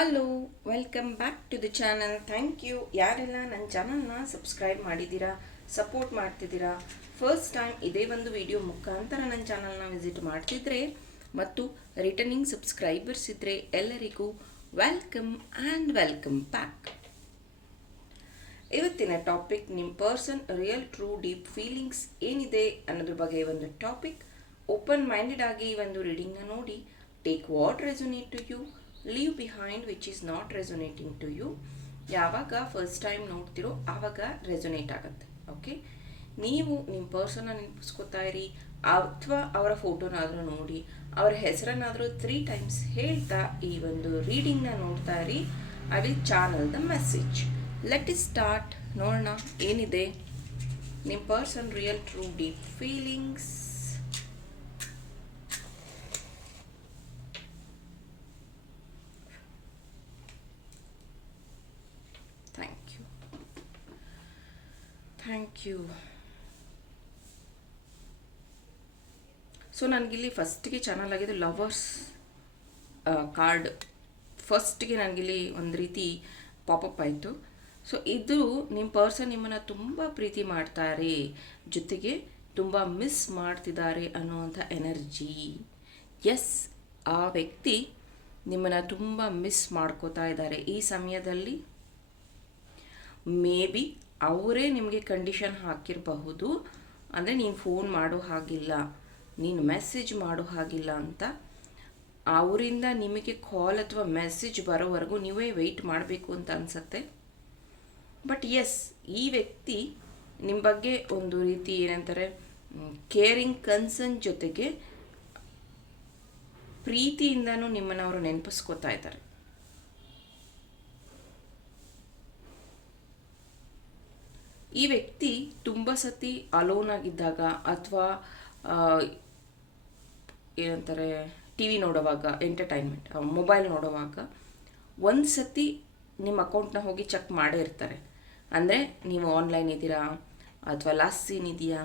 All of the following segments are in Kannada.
Hello welcome back to the channel thank you ಯಾರೆಲ್ಲ ನನ್ನ ಚಾನಲ್ನ ಸಬ್ಸ್ಕ್ರೈಬ್ ಮಾಡಿದ್ದೀರಾ ಸಪೋರ್ಟ್ ಮಾಡ್ತಿದ್ದೀರಾ ಫಸ್ಟ್ ಟೈಮ್ ಇದೇ ಒಂದು ವಿಡಿಯೋ ಮುಖಾಂತರ ನನ್ನ ಚಾನಲ್ನ ವಿಸಿಟ್ ಮಾಡ್ತಿದ್ರೆ ಮತ್ತು ರಿಟರ್ನಿಂಗ್ ಸಬ್ಸ್ಕ್ರೈಬರ್ಸ್ ಇದ್ದರೆ ಎಲ್ಲರಿಗೂ ವೆಲ್ಕಮ್ ಆ್ಯಂಡ್ ವೆಲ್ಕಮ್ ಬ್ಯಾಕ್ ಇವತ್ತಿನ ಟಾಪಿಕ್ ನಿಮ್ಮ person real true deep feelings ಏನಿದೆ ಅನ್ನೋದ್ರ ಬಗ್ಗೆ ಒಂದು ಟಾಪಿಕ್ ಓಪನ್ ಮೈಂಡೆಡ್ ಆಗಿ ಈ ಒಂದು ರೀಡಿಂಗ್ನ ನೋಡಿ take what resonate to you leave behind which is not resonating to you ಯಾವಾಗ ಫಸ್ಟ್ ಟೈಮ್ ನೋಡ್ತಿರೋ ಆವಾಗ ರೆಸೊನೇಟ್ ಆಗುತ್ತೆ ಓಕೆ ನೀವು ನಿಮ್ಮ ಪರ್ಸನ್ನ ನೆನಪಿಸ್ಕೊತಾ ಇರಿ, ಅಥವಾ ಅವರ ಫೋಟೋನಾದರೂ ನೋಡಿ, ಅವರ ಹೆಸರನ್ನಾದರೂ ತ್ರೀ ಟೈಮ್ಸ್ ಹೇಳ್ತಾ ಈ ಒಂದು ರೀಡಿಂಗ್ನ ನೋಡ್ತಾ ಇರಿ. I will channel the message let us start ನೋಡೋಣ, ಏನಿದೆ? ನಿಮ್ಮ person real true deep feelings thank you thank you. So ನನಗಿಲ್ಲಿ ಫಸ್ಟಿಗೆ ಚಾನಲ್ ಆಗಿದ್ದು ಲವರ್ಸ್ ಕಾರ್ಡ್ ಫಸ್ಟ್ಗೆ ನನಗಿಲ್ಲಿ ಒಂದು ರೀತಿ ಪಾಪಪ್ ಆಯಿತು. ಸೊ ಇದು ನಿಮ್ಮ ಪರ್ಸನ್ ನಿಮ್ಮನ್ನು ತುಂಬ ಪ್ರೀತಿ ಮಾಡ್ತಾರೆ, ಜೊತೆಗೆ ತುಂಬ ಮಿಸ್ ಮಾಡ್ತಿದ್ದಾರೆ ಅನ್ನುವಂಥ ಎನರ್ಜಿ ಎಸ್ ಆ ವ್ಯಕ್ತಿ ನಿಮ್ಮನ್ನು ತುಂಬ ಮಿಸ್ ಮಾಡ್ಕೋತಾ ಇದ್ದಾರೆ. ಈ ಸಮಯದಲ್ಲಿ ಮೇ ಬಿ ಅವರೇ ನಿಮಗೆ ಕಂಡೀಷನ್ ಹಾಕಿರಬಹುದು. ಅಂದರೆ ನೀನು ಫೋನ್ ಮಾಡೋ ಹಾಗಿಲ್ಲ, ನೀನು ಮೆಸೇಜ್ ಮಾಡೋ ಹಾಗಿಲ್ಲ ಅಂತ ಅವರಿಂದ ನಿಮಗೆ ಕಾಲ್ ಅಥವಾ ಮೆಸೇಜ್ ಬರೋವರೆಗೂ ನೀವೇ ವೆಯ್ಟ್ ಮಾಡಬೇಕು ಅಂತ ಅನಿಸತ್ತೆ. ಬಟ್ ಎಸ್ ಈ ವ್ಯಕ್ತಿ ನಿಮ್ಮ ಬಗ್ಗೆ ಒಂದು ರೀತಿ ಏನಂತಾರೆ ಕೇರಿಂಗ್ ಕನ್ಸರ್ನ್ ಜೊತೆಗೆ ಪ್ರೀತಿಯಿಂದನೂ ನಿಮ್ಮನ್ನು ಅವರು ನೆನಪಿಸ್ಕೋತಾ ಇದ್ದಾರೆ. ಈ ವ್ಯಕ್ತಿ ತುಂಬ ಸತಿ ಅಲೋನ್ ಆಗಿದ್ದಾಗ ಅಥವಾ ಏನಂತಾರೆ ಟಿ ವಿ ನೋಡುವಾಗ ಎಂಟರ್ಟೈನ್ಮೆಂಟ್ ಮೊಬೈಲ್ ನೋಡುವಾಗ ಒಂದು ಸತಿ ನಿಮ್ಮ ಅಕೌಂಟ್ನ ಹೋಗಿ ಚೆಕ್ ಮಾಡೇ ಇರ್ತಾರೆ. ಅಂದರೆ ನೀವು ಆನ್ಲೈನ್ ಇದ್ದೀರಾ, ಅಥವಾ ಲಾಸ್ಟ್ ಸೀನ್ ಇದೆಯಾ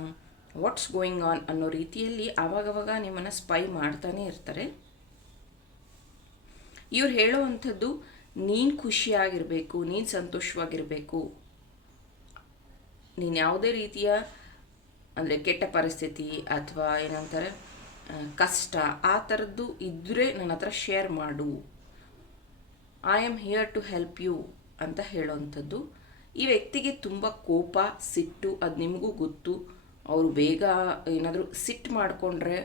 ವಾಟ್ಸ್ ಗೋಯಿಂಗ್ ಆನ್ ಅನ್ನೋ ರೀತಿಯಲ್ಲಿ ಆವಾಗವಾಗ ನಿಮ್ಮನ್ನು ಸ್ಪೈ ಮಾಡ್ತಾನೆ ಇರ್ತಾರೆ. ಇವ್ರು ಹೇಳುವಂಥದ್ದು ನೀನು ಖುಷಿಯಾಗಿರಬೇಕು, ನೀನು ಸಂತೋಷವಾಗಿರಬೇಕು ನೀನು ಯಾವುದೇ ರೀತಿಯ, ಅಂದರೆ ಕೆಟ್ಟ ಪರಿಸ್ಥಿತಿ ಅಥವಾ ಏನಂತಾರೆ ಕಷ್ಟ, ಆ ಥರದ್ದು ಇದ್ದರೆ ನನ್ನ ಹತ್ರ ಶೇರ್ ಮಾಡು. I am here to help you ಅಂತ ಹೇಳೋವಂಥದ್ದು ಈ ವ್ಯಕ್ತಿಗೆ ತುಂಬ ಕೋಪ, ಸಿಟ್ಟು, ಅದು ನಿಮಗೂ ಗೊತ್ತು. ಅವರು ಬೇಗ ಏನಾದರೂ ಸಿಟ್ಟು ಮಾಡಿಕೊಂಡ್ರೆ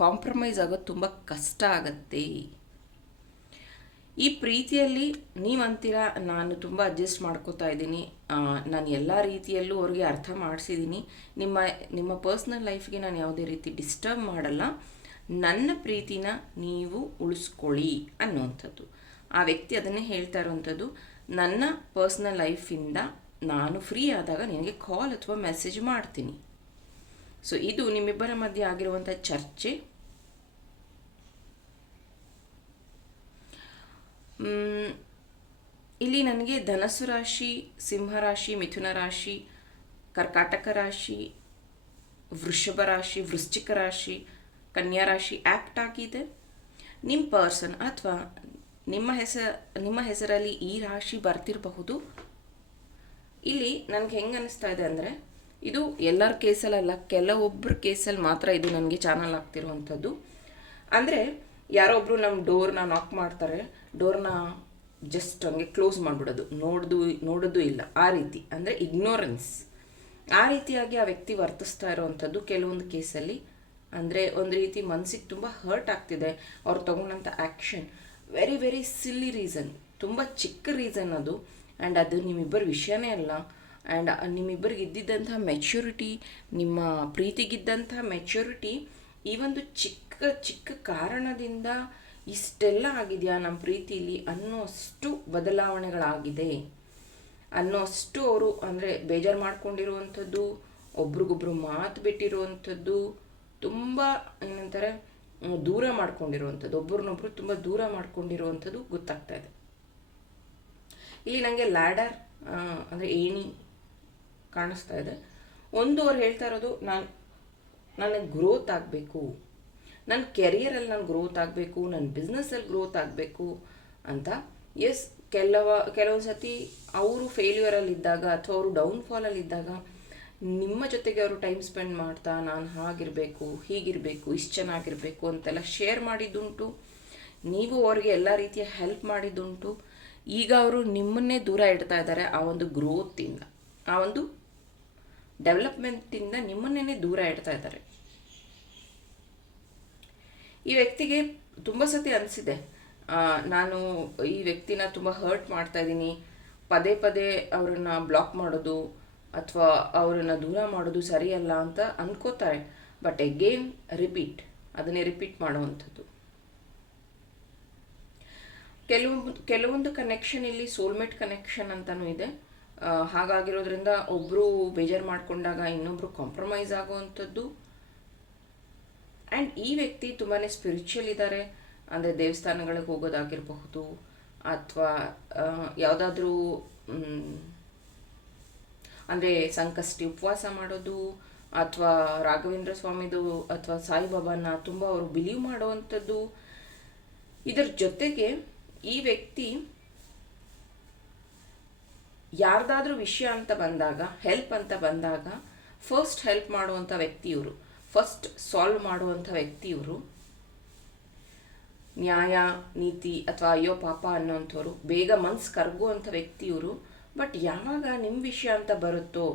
ಕಾಂಪ್ರಮೈಸ್ ಆಗೋದು ತುಂಬ ಕಷ್ಟ ಆಗತ್ತೆ. ಈ ಪ್ರೀತಿಯಲ್ಲಿ ನೀವಂತೀರ, ನಾನು ತುಂಬ ಅಡ್ಜಸ್ಟ್ ಮಾಡ್ಕೋತಾ ಇದ್ದೀನಿ. ನಾನು ಎಲ್ಲ ರೀತಿಯಲ್ಲೂ ಅವ್ರಿಗೆ ಅರ್ಥ ಮಾಡಿಸಿದ್ದೀನಿ ನಿಮ್ಮ ನಿಮ್ಮ ಪರ್ಸ್ನಲ್ ಲೈಫ್ಗೆ ನಾನು ಯಾವುದೇ ರೀತಿ ಡಿಸ್ಟರ್ಬ್ ಮಾಡಲ್ಲ. ನನ್ನ ಪ್ರೀತಿನ ನೀವು ಉಳಿಸ್ಕೊಳ್ಳಿ ಅನ್ನುವಂಥದ್ದು. ಆ ವ್ಯಕ್ತಿ ಅದನ್ನೇ ಹೇಳ್ತಾ ಇರೋವಂಥದ್ದು, ನನ್ನ ಪರ್ಸ್ನಲ್ ಲೈಫಿಂದ ನಾನು ಫ್ರೀ ಆದಾಗ ನಿನಗೆ ಕಾಲ್ ಅಥವಾ ಮೆಸೇಜ್ ಮಾಡ್ತೀನಿ. ಸೊ ಇದು ನಿಮ್ಮಿಬ್ಬರ ಮಧ್ಯೆ ಆಗಿರುವಂಥ ಚರ್ಚೆ. ಇಲ್ಲಿ ನನಗೆ ಧನಸ್ಸು ರಾಶಿ ಸಿಂಹರಾಶಿ ಮಿಥುನ ರಾಶಿ, ಕರ್ಕಾಟಕ ರಾಶಿ, ವೃಷಭ ರಾಶಿ, ವೃಶ್ಚಿಕ ರಾಶಿ, ಕನ್ಯಾ ರಾಶಿ ಆ್ಯಕ್ಟ್ ಆಗಿದೆ. ನಿಮ್ಮ ಪರ್ಸನ್ ಅಥವಾ ನಿಮ್ಮ ಹೆಸರು ನಿಮ್ಮ ಹೆಸರಲ್ಲಿ ಈ ರಾಶಿ ಬರ್ತಿರಬಹುದು. ಇಲ್ಲಿ ನನಗೆ ಹೆಂಗೆ ಅನ್ನಿಸ್ತಾ ಇದೆ ಅಂದರೆ, ಇದು ಎಲ್ಲರ ಕೇಸಲ್ಲಲ್ಲ ಕೆಲವೊಬ್ಬರ ಕೇಸಲ್ಲಿ ಮಾತ್ರ ಇದು ನನಗೆ ಚಾನಲ್ ಆಗ್ತಿರುವಂಥದ್ದು. ಅಂದರೆ, ಯಾರೋ ಒಬ್ಬರು ನಮ್ಮ ಡೋರ್ನ ನಾಕ್ ಮಾಡ್ತಾರೆ ಡೋರ್ನ ಜಸ್ಟ್ ಹಂಗೆ ಕ್ಲೋಸ್ ಮಾಡಿಬಿಡೋದು. ನೋಡ್ದು, ನೋಡೋದು ಇಲ್ಲ. ಆ ರೀತಿ. ಅಂದರೆ ಇಗ್ನೋರೆನ್ಸ್ ಆ ರೀತಿಯಾಗಿ ಆ ವ್ಯಕ್ತಿ ವರ್ತಿಸ್ತಾ ಇರೋವಂಥದ್ದು ಕೆಲವೊಂದು ಕೇಸಲ್ಲಿ. ಅಂದರೆ ಒಂದು ರೀತಿ ಮನಸ್ಸಿಗೆ ತುಂಬ ಹರ್ಟ್ ಆಗ್ತಿದೆ. ಅವ್ರು ತೊಗೊಂಡಂಥ action very very silly reason ತುಂಬ ಚಿಕ್ಕ ರೀಸನ್ ಅದು. ಆ್ಯಂಡ್ ಅದು ನಿಮ್ಮಿಬ್ಬರ ವಿಷಯನೇ ಅಲ್ಲ. ಆ್ಯಂಡ್ ನಿಮ್ಮಿಬ್ಬರಿಗೆ ಇದ್ದಿದ್ದಂಥ ಮೆಚ್ಯೂರಿಟಿ ನಿಮ್ಮ ಪ್ರೀತಿಗಿದ್ದಂಥ ಮೆಚ್ಯೂರಿಟಿ ಈ ಒಂದು ಚಿಕ್ಕ ಚಿಕ್ಕ ಕಾರಣದಿಂದ ಇಷ್ಟೆಲ್ಲ ಆಗಿದೆಯಾ ನಮ್ಮ ಪ್ರೀತಿಲಿ ಅನ್ನೋಷ್ಟು ಬದಲಾವಣೆಗಳಾಗಿದೆ. ಅನ್ನೋಷ್ಟು ಅವರು ಅಂದರೆ ಬೇಜಾರು ಮಾಡ್ಕೊಂಡಿರುವಂಥದ್ದು, ಒಬ್ರಿಗೊಬ್ರು ಮಾತು ಬಿಟ್ಟಿರುವಂಥದ್ದು, ತುಂಬ ಏನಂತಾರೆ ದೂರ ಮಾಡ್ಕೊಂಡಿರುವಂಥದ್ದು, ಒಬ್ರನ್ನೊಬ್ರು ತುಂಬ ದೂರ ಮಾಡ್ಕೊಂಡಿರುವಂಥದ್ದು ಗೊತ್ತಾಗ್ತಾ ಇದೆ. ಇಲ್ಲಿ ನನಗೆ ಲ್ಯಾಡರ್ ಅಂದರೆ ಏಣಿ ಕಾಣಿಸ್ತಾ ಇದೆ. ಒಂದು ಅವ್ರು ಹೇಳ್ತಾ ಇರೋದು, ನಾನು, ನನಗೆ ಗ್ರೋತ್ ಆಗಬೇಕು. ನನ್ನ ಕೆರಿಯರಲ್ಲಿ ನಾನು ಗ್ರೋತ್ ಆಗಬೇಕು ನನ್ನ ಬಿಸ್ನೆಸ್ಸಲ್ಲಿ ಗ್ರೋತ್ ಆಗಬೇಕು ಅಂತ. ಎಸ್ ಕೆಲವ ಕೆಲವೊಂದು ಸತಿ ಅವರು ಫೇಲ್ಯೂರಲ್ಲಿದ್ದಾಗ ಅಥವಾ ಅವರು ಡೌನ್ಫಾಲಲ್ಲಿದ್ದಾಗ ನಿಮ್ಮ ಜೊತೆಗೆ ಅವರು ಟೈಮ್ ಸ್ಪೆಂಡ್ ಮಾಡ್ತಾ, ನಾನು ಹಾಗಿರಬೇಕು, ಹೀಗಿರಬೇಕು, ಇಷ್ಟು ಚೆನ್ನಾಗಿರಬೇಕು ಅಂತೆಲ್ಲ ಶೇರ್ ಮಾಡಿದ್ದುಂಟು. ನೀವು ಅವ್ರಿಗೆ ಎಲ್ಲ ರೀತಿಯ ಹೆಲ್ಪ್ ಮಾಡಿದ್ದುಂಟು. ಈಗ ಅವರು ನಿಮ್ಮನ್ನೇ ದೂರ ಇಡ್ತಾ ಇದ್ದಾರೆ ಆ ಒಂದು ಗ್ರೋತಿಂದ ಆ ಒಂದು ಡೆವಲಪ್ಮೆಂಟಿಂದ ನಿಮ್ಮನ್ನೇ ದೂರ ಇಡ್ತಾ ಇದ್ದಾರೆ. ಈ ವ್ಯಕ್ತಿಗೆ ತುಂಬ ಸತಿ ಅನಿಸಿದೆ. ನಾನು ಈ ವ್ಯಕ್ತಿನ ತುಂಬ ಹರ್ಟ್ ಮಾಡ್ತಾ ಇದ್ದೀನಿ. ಪದೇ ಪದೇ ಅವರನ್ನು ಬ್ಲಾಕ್ ಮಾಡೋದು ಅಥವಾ ಅವರನ್ನು ದೂರ ಮಾಡೋದು ಸರಿಯಲ್ಲ ಅಂತ ಅನ್ಕೋತಾರೆ. ಬಟ್ ಎಗೇನ್ ರಿಪೀಟ್ ಅದನ್ನೇ ರಿಪೀಟ್ ಮಾಡುವಂಥದ್ದು. ಕೆಲವೊಂದು ಕೆಲವೊಂದು ಕನೆಕ್ಷನ್ ಇಲ್ಲಿ ಸೋಲ್ಮೇಟ್ ಕನೆಕ್ಷನ್ ಅಂತಲೂ ಇದೆ. ಹಾಗಾಗಿರೋದ್ರಿಂದ ಒಬ್ಬರು ಬೇಜಾರು ಮಾಡಿಕೊಂಡಾಗ ಇನ್ನೊಬ್ಬರು ಕಾಂಪ್ರಮೈಸ್ ಆಗುವಂಥದ್ದು. ಆ್ಯಂಡ್ ಈ ವ್ಯಕ್ತಿ ತುಂಬಾ ಸ್ಪಿರಿಚುವಲ್ ಇದ್ದಾರೆ ಅಂದರೆ ದೇವಸ್ಥಾನಗಳಿಗೆ ಹೋಗೋದಾಗಿರಬಹುದು, ಅಥವಾ ಯಾವುದಾದ್ರೂ ಅಂದರೆ ಸಂಕಷ್ಟಿ ಉಪವಾಸ ಮಾಡೋದು, ಅಥವಾ ರಾಘವೇಂದ್ರ ಸ್ವಾಮಿದು, ಅಥವಾ ಸಾಯಿಬಾಬಾನ ತುಂಬ ಅವರು ಬಿಲೀವ್ ಮಾಡುವಂಥದ್ದು. ಇದರ ಜೊತೆಗೆ ಈ ವ್ಯಕ್ತಿ ಯಾರ್ದಾದ್ರೂ ವಿಷಯ ಅಂತ ಬಂದಾಗ ಹೆಲ್ಪ್ ಅಂತ ಬಂದಾಗ ಫಸ್ಟ್ ಹೆಲ್ಪ್ ಮಾಡುವಂಥ ವ್ಯಕ್ತಿ ಇವರು. ಫಸ್ಟ್ ಸಾಲ್ವ್ ಮಾಡುವಂಥ ವ್ಯಕ್ತಿ ಇವರು ನ್ಯಾಯ, ನೀತಿ ಅಥವಾ ಅಯ್ಯೋ ಪಾಪ ಅನ್ನೋಂಥವ್ರು ಬೇಗ ಮನ್ಸು ಕರಗುವಂಥ ವ್ಯಕ್ತಿ ಇವರು ಬಟ್ ಯಾವಾಗ ನಿಮ್ಮ ವಿಷಯ ಅಂತ ಬರುತ್ತೋ,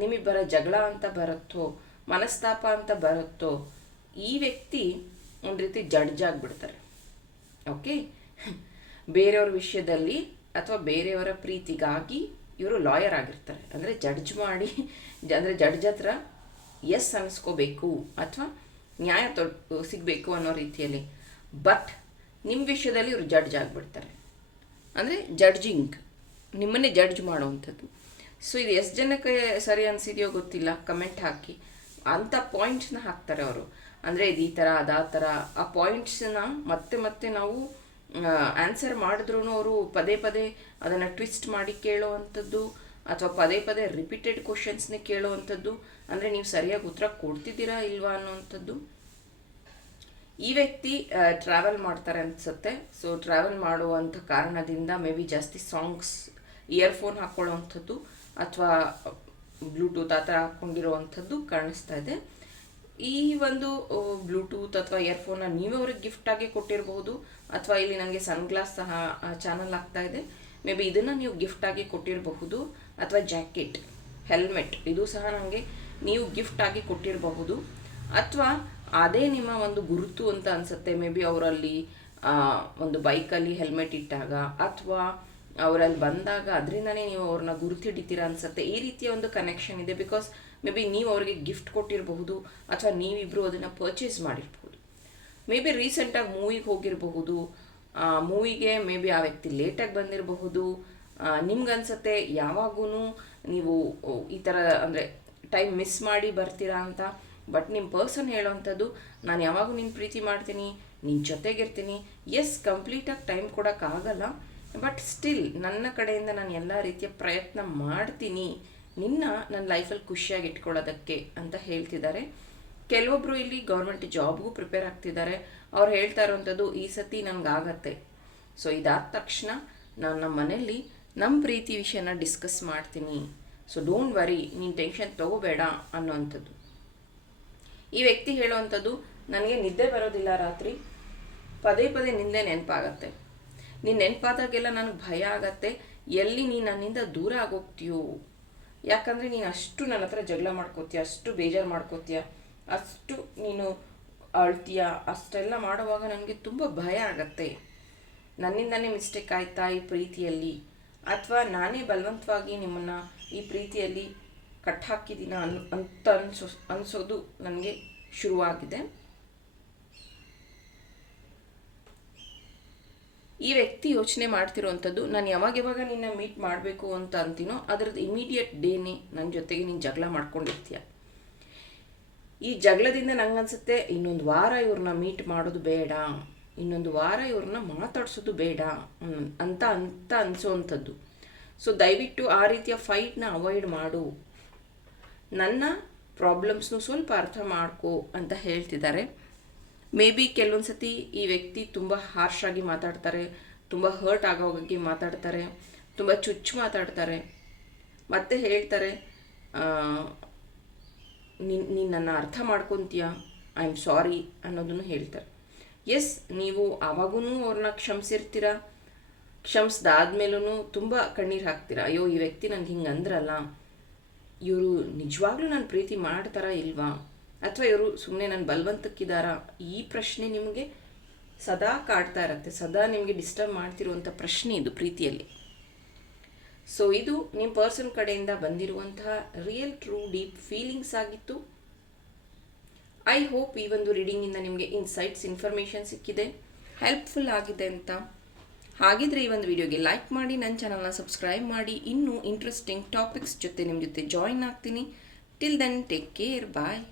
ನಿಮಗೆ ಬರೋ ಜಗಳ ಅಂತ ಬರುತ್ತೋ, ಮನಸ್ತಾಪ ಅಂತ ಬರುತ್ತೋ, ಈ ವ್ಯಕ್ತಿ ಒಂದು ರೀತಿ ಜಡ್ಜ್ ಆಗಿಬಿಡ್ತಾರೆ. ಓಕೆ ಬೇರೆಯವ್ರ ವಿಷಯದಲ್ಲಿ ಅಥವಾ ಬೇರೆಯವರ ಪ್ರೀತಿಗಾಗಿ ಇವರು ಲಾಯರ್ ಆಗಿರ್ತಾರೆ. ಅಂದರೆ ಜಡ್ಜ್ ಮಾಡಿ, ಅಂದರೆ ಜಡ್ಜ್ ಹತ್ರ ಎಸ್ ಅನಿಸ್ಕೋಬೇಕು ಅಥವಾ ನ್ಯಾಯ ತೊ ಸಿಗಬೇಕು ಅನ್ನೋ ರೀತಿಯಲ್ಲಿ. ಬಟ್ ನಿಮ್ಮ ವಿಷಯದಲ್ಲಿ ಇವರು ಜಡ್ಜ್ ಆಗಿಬಿಡ್ತಾರೆ. ಅಂದರೆ ಜಡ್ಜಿಂಗ್ ನಿಮ್ಮನ್ನೇ ಜಡ್ಜ್ ಮಾಡುವಂಥದ್ದು. ಸೊ ಇದು ಎಷ್ಟು ಜನಕ್ಕೆ ಸರಿ ಅನಿಸಿದೆಯೋ ಗೊತ್ತಿಲ್ಲ ಕಮೆಂಟ್ ಹಾಕಿ. ಅಂಥ ಪಾಯಿಂಟ್ಸ್ನ ಹಾಕ್ತಾರೆ ಅವರು. ಅಂದರೆ, ಇದು ಈ ಥರ, ಅದು ಆ ಥರ. ಆ ಪಾಯಿಂಟ್ಸನ್ನ ಮತ್ತೆ ಮತ್ತೆ ನಾವು ಆನ್ಸರ್ ಮಾಡಿದ್ರೂ ಅವರು ಪದೇ ಪದೇ ಅದನ್ನು ಟ್ವಿಸ್ಟ್ ಮಾಡಿ ಕೇಳೋವಂಥದ್ದು ಅಥವಾ ಪದೇ ಪದೇ ರಿಪೀಟೆಡ್ ಕ್ವಶನ್ಸ್ನೇ ಕೇಳುವಂಥದ್ದು? ಅಂದರೆ ನೀವು ಸರಿಯಾಗಿ ಉತ್ತರ ಕೊಡ್ತಿದ್ದೀರಾ ಇಲ್ವಾ ಅನ್ನೋವಂಥದ್ದು? ಈ ವ್ಯಕ್ತಿ ಟ್ರಾವೆಲ್ ಮಾಡ್ತಾರೆ ಅನಿಸುತ್ತೆ. ಸೊ ಟ್ರಾವೆಲ್ ಮಾಡುವಂಥ ಕಾರಣದಿಂದ ಮೇ ಬಿ ಜಾಸ್ತಿ ಸಾಂಗ್ಸ್ ಇಯರ್ಫೋನ್ ಹಾಕ್ಕೊಳ್ಳೋವಂಥದ್ದು ಅಥವಾ ಬ್ಲೂಟೂತ್ ಆ ಥರ ಹಾಕ್ಕೊಂಡಿರುವಂಥದ್ದು ಕಾಣಿಸ್ತಾ ಇದೆ. ಈ ಒಂದು ಬ್ಲೂಟೂತ್ ಅಥವಾ ಇಯರ್ಫೋನ್ನ ನೀವೇ ಅವ್ರಿಗೆ ಗಿಫ್ಟಾಗಿ ಕೊಟ್ಟಿರಬಹುದು ಅಥವಾ ಇಲ್ಲಿ ನನಗೆ ಸನ್ಗ್ಲಾಸ್ ಸಹ ಚಾನಲ್ ಆಗ್ತಾ ಇದೆ. ಮೇ ಬಿ ಇದನ್ನು ನೀವು ಗಿಫ್ಟಾಗಿ ಕೊಟ್ಟಿರಬಹುದು ಅಥವಾ ಜಾಕೆಟ್ ಹೆಲ್ಮೆಟ್ ಇದು ಸಹ ನನಗೆ ನೀವು ಗಿಫ್ಟಾಗಿ ಕೊಟ್ಟಿರಬಹುದು. ಅಥವಾ ಅದೇ ನಿಮ್ಮ ಒಂದು ಗುರುತು ಅಂತ ಅನಿಸುತ್ತೆ ಮೇ ಬಿ ಅವರಲ್ಲಿ ಒಂದು ಬೈಕಲ್ಲಿ ಹೆಲ್ಮೆಟ್ ಇಟ್ಟಾಗ ಅಥವಾ ಅವರಲ್ಲಿ ಬಂದಾಗ ಅದರಿಂದನೇ ನೀವು ಅವ್ರನ್ನ ಗುರುತಿಡಿತೀರಾ ಅನ್ಸುತ್ತೆ. ಈ ರೀತಿಯ ಒಂದು ಕನೆಕ್ಷನ್ ಇದೆ ಬಿಕಾಸ್ ಮೇ ಬಿ ನೀವು ಅವರಿಗೆ ಗಿಫ್ಟ್ ಕೊಟ್ಟಿರಬಹುದು ಅಥವಾ ನೀವಿಬ್ಬರು ಅದನ್ನು ಪರ್ಚೇಸ್ ಮಾಡಿರ್ಬೋದು ಮೇ ಬಿ ರೀಸೆಂಟಾಗಿ ಮೂವಿಗೆ ಹೋಗಿರಬಹುದು ಮೂವಿಗೆ ಮೇ ಬಿ ಆ ವ್ಯಕ್ತಿ ಲೇಟಾಗಿ ಬಂದಿರಬಹುದು. ನಿಮ್ಗನ್ಸತ್ತೆ ಯಾವಾಗೂ ನೀವು ಈ ಥರ ಅಂದರೆ ಟೈಮ್ ಮಿಸ್ ಮಾಡಿ ಬರ್ತೀರಾ ಅಂತ. ಬಟ್ ನಿಮ್ಮ ಪರ್ಸನ್ ಹೇಳೋವಂಥದ್ದು ನಾನು ಯಾವಾಗೂ ನಿನ್ನ ಪ್ರೀತಿ ಮಾಡ್ತೀನಿ ನಿನ್ನ ಜೊತೆಗಿರ್ತೀನಿ. ಎಸ್ ಕಂಪ್ಲೀಟಾಗಿ ಟೈಮ್ ಕೊಡೋಕ್ಕಾಗಲ್ಲ ಬಟ್ ಸ್ಟಿಲ್ ನನ್ನ ಕಡೆಯಿಂದ ನಾನು ಎಲ್ಲ ರೀತಿಯ ಪ್ರಯತ್ನ ಮಾಡ್ತೀನಿ. ನಿನ್ನ ನನ್ನ ಲೈಫಲ್ಲಿ ಖುಷಿಯಾಗಿ ಇಟ್ಕೊಳ್ಳೋದಕ್ಕೆ ಅಂತ ಹೇಳ್ತಿದ್ದಾರೆ. ಕೆಲವೊಬ್ಬರು ಇಲ್ಲಿ ಗೌರ್ಮೆಂಟ್ ಜಾಬ್ಗೂ ಪ್ರಿಪೇರ್ ಆಗ್ತಿದ್ದಾರೆ. ಅವ್ರು ಹೇಳ್ತಾ ಇರೋವಂಥದ್ದು ಈ ಸತಿ ನನಗಾಗತ್ತೆ. ಸೊ ಇದಾದ ತಕ್ಷಣ ನಾನು ನಮ್ಮ ಮನೆಯಲ್ಲಿ ನಮ್ಮ ಪ್ರೀತಿ ವಿಷಯನ ಡಿಸ್ಕಸ್ ಮಾಡ್ತೀನಿ. ಸೊ ಡೋಂಟ್ ವರಿ ನೀನು ಟೆನ್ಷನ್ ತಗೋಬೇಡ ಅನ್ನೋವಂಥದ್ದು. ಈ ವ್ಯಕ್ತಿ ಹೇಳುವಂಥದ್ದು, ನನಗೆ ನಿದ್ದೆ ಬರೋದಿಲ್ಲ ರಾತ್ರಿ. ಪದೇ ಪದೇ ನಿಂದೆ ನೆನಪಾಗತ್ತೆ. ನೀನು ನೆನಪಾದಾಗೆಲ್ಲ ನನಗೆ ಭಯ ಆಗತ್ತೆ. ಎಲ್ಲಿ ನೀನು ನನ್ನಿಂದ ದೂರ ಆಗೋಗ್ತೀಯೋ? ಯಾಕಂದರೆ ನೀನು ಅಷ್ಟು ನನ್ನ ಹತ್ರ ಜಗಳ ಮಾಡ್ಕೋತೀಯ, ಅಷ್ಟು ಬೇಜಾರು ಮಾಡ್ಕೋತೀಯ? ಅಷ್ಟು ನೀನು ಅಳ್ತೀಯ? ಅಷ್ಟೆಲ್ಲ ಮಾಡುವಾಗ ನನಗೆ ತುಂಬ ಭಯ ಆಗತ್ತೆ. ನನ್ನಿಂದನೇ ಮಿಸ್ಟೇಕ್ ಆಯ್ತಾ ಈ ಪ್ರೀತಿಯಲ್ಲಿ? ಅಥವಾ ನಾನೇ ಬಲವಂತವಾಗಿ ನಿಮ್ಮನ್ನು ಈ ಪ್ರೀತಿಯಲ್ಲಿ ಕಟ್ ಅನ್, ಅಂತ ಅನ್ಸೋ, ಅನಿಸೋದು ನನಗೆ ಶುರುವಾಗಿದೆ. ಈ ವ್ಯಕ್ತಿ ಯೋಚನೆ ಮಾಡ್ತಿರೋವಂಥದ್ದು ನಾನು ಯಾವಾಗ ಯಾವಾಗ ನಿನ್ನ ಮೀಟ್ ಮಾಡಬೇಕು ಅಂತ ಅಂತೀನೋ ಅದರದ್ದು ಇಮಿಡಿಯೇಟ್ ಡೇನೇ ನನ್ನ ಜೊತೆಗೆ ನೀನು ಜಗಳ ಮಾಡ್ಕೊಂಡಿರ್ತೀಯ. ಈ ಜಗಳದಿಂದ ನಂಗನ್ಸುತ್ತೆ, ಇನ್ನೊಂದು ವಾರ ಇವ್ರನ್ನ ಮೀಟ್ ಮಾಡೋದು ಬೇಡ, ಇನ್ನೊಂದು ವಾರ ಇವ್ರನ್ನ ಮಾತಾಡಿಸೋದು ಬೇಡ ಅಂತ ಅಂತ ಅನಿಸೋವಂಥದ್ದು ಸೊ ದಯವಿಟ್ಟು ಆ ರೀತಿಯ ಫೈಟ್ನ ಅವಾಯ್ಡ್ ಮಾಡು. ನನ್ನ ಪ್ರಾಬ್ಲಮ್ಸ್ನು ಸ್ವಲ್ಪ ಅರ್ಥ ಮಾಡ್ಕೋ ಅಂತ ಹೇಳ್ತಿದ್ದಾರೆ. ಮೇ ಬಿ ಕೆಲವೊಂದು ಸತಿ ಈ ವ್ಯಕ್ತಿ ತುಂಬ ಹಾರ್ಷಾಗಿ ಮಾತಾಡ್ತಾರೆ, ತುಂಬ ಹರ್ಟ್ ಆಗೋ ಬಗ್ಗೆ ಮಾತಾಡ್ತಾರೆ, ತುಂಬ ಚುಚ್ಚು ಮಾತಾಡ್ತಾರೆ. ಮತ್ತೆ ಹೇಳ್ತಾರೆ ನೀನು ನೀನು ಅರ್ಥ ಮಾಡ್ಕೊತೀಯ? ಐ ಆಮ್ ಸಾರಿ ಅನ್ನೋದನ್ನು ಹೇಳ್ತಾರೆ. ಎಸ್ ನೀವು ಆವಾಗೂ ಅವ್ರನ್ನ ಕ್ಷಮಿಸಿರ್ತೀರ? ಕ್ಷಮಿಸ್ದಾದ್ಮೇಲೂ ತುಂಬ ಕಣ್ಣೀರು ಹಾಕ್ತೀರಾ? ಅಯ್ಯೋ, ಈ ವ್ಯಕ್ತಿ ನನಗೆ ಹಿಂಗೆ ಅಂದ್ರಲ್ಲ? ಇವರು ನಿಜವಾಗ್ಲೂ ನನ್ನ ಪ್ರೀತಿ ಮಾಡ್ತಾರಾ ಇಲ್ವಾ? ಅಥವಾ ಇವರು ಸುಮ್ಮನೆ ನನ್ನ ಬಲವಂತಕ್ಕಿದ್ದಾರಾ ಈ ಪ್ರಶ್ನೆ ನಿಮಗೆ ಸದಾ ಕಾಡ್ತಾ ಇರತ್ತೆ, ಸದಾ ನಿಮಗೆ ಡಿಸ್ಟರ್ಬ್ ಮಾಡ್ತಿರುವಂಥ ಪ್ರಶ್ನೆ ಇದು ಪ್ರೀತಿಯಲ್ಲಿ. ಸೊ ಇದು ನಿಮ್ಮ ಪರ್ಸನ್ ಕಡೆಯಿಂದ ಬಂದಿರುವಂತಹ ರಿಯಲ್ ಟ್ರೂ ಡೀಪ್ ಫೀಲಿಂಗ್ಸ್ ಆಗಿತ್ತು. ಐ ಹೋಪ್ ಈ ಒಂದು ರೀಡಿಂಗಿಂದ ನಿಮಗೆ ಇನ್ಸೈಟ್ಸ್ ಇನ್ಫಾರ್ಮೇಷನ್ ಸಿಕ್ಕಿದೆ. ಹೆಲ್ಪ್ಫುಲ್ ಆಗಿದೆ ಅಂತ. ಹಾಗಿದ್ರೆ ಈ ಒಂದು ವಿಡಿಯೋಗೆ ಲೈಕ್ ಮಾಡಿ ನನ್ನ ಚಾನಲ್ನ ಸಬ್ಸ್ಕ್ರೈಬ್ ಮಾಡಿ. ಇನ್ನೂ ಇಂಟ್ರೆಸ್ಟಿಂಗ್ ಟಾಪಿಕ್ಸ್ ಜೊತೆ ನಿಮ್ಮ ಜೊತೆ ಜಾಯಿನ್ ಆಗ್ತೀನಿ. Till then take care bye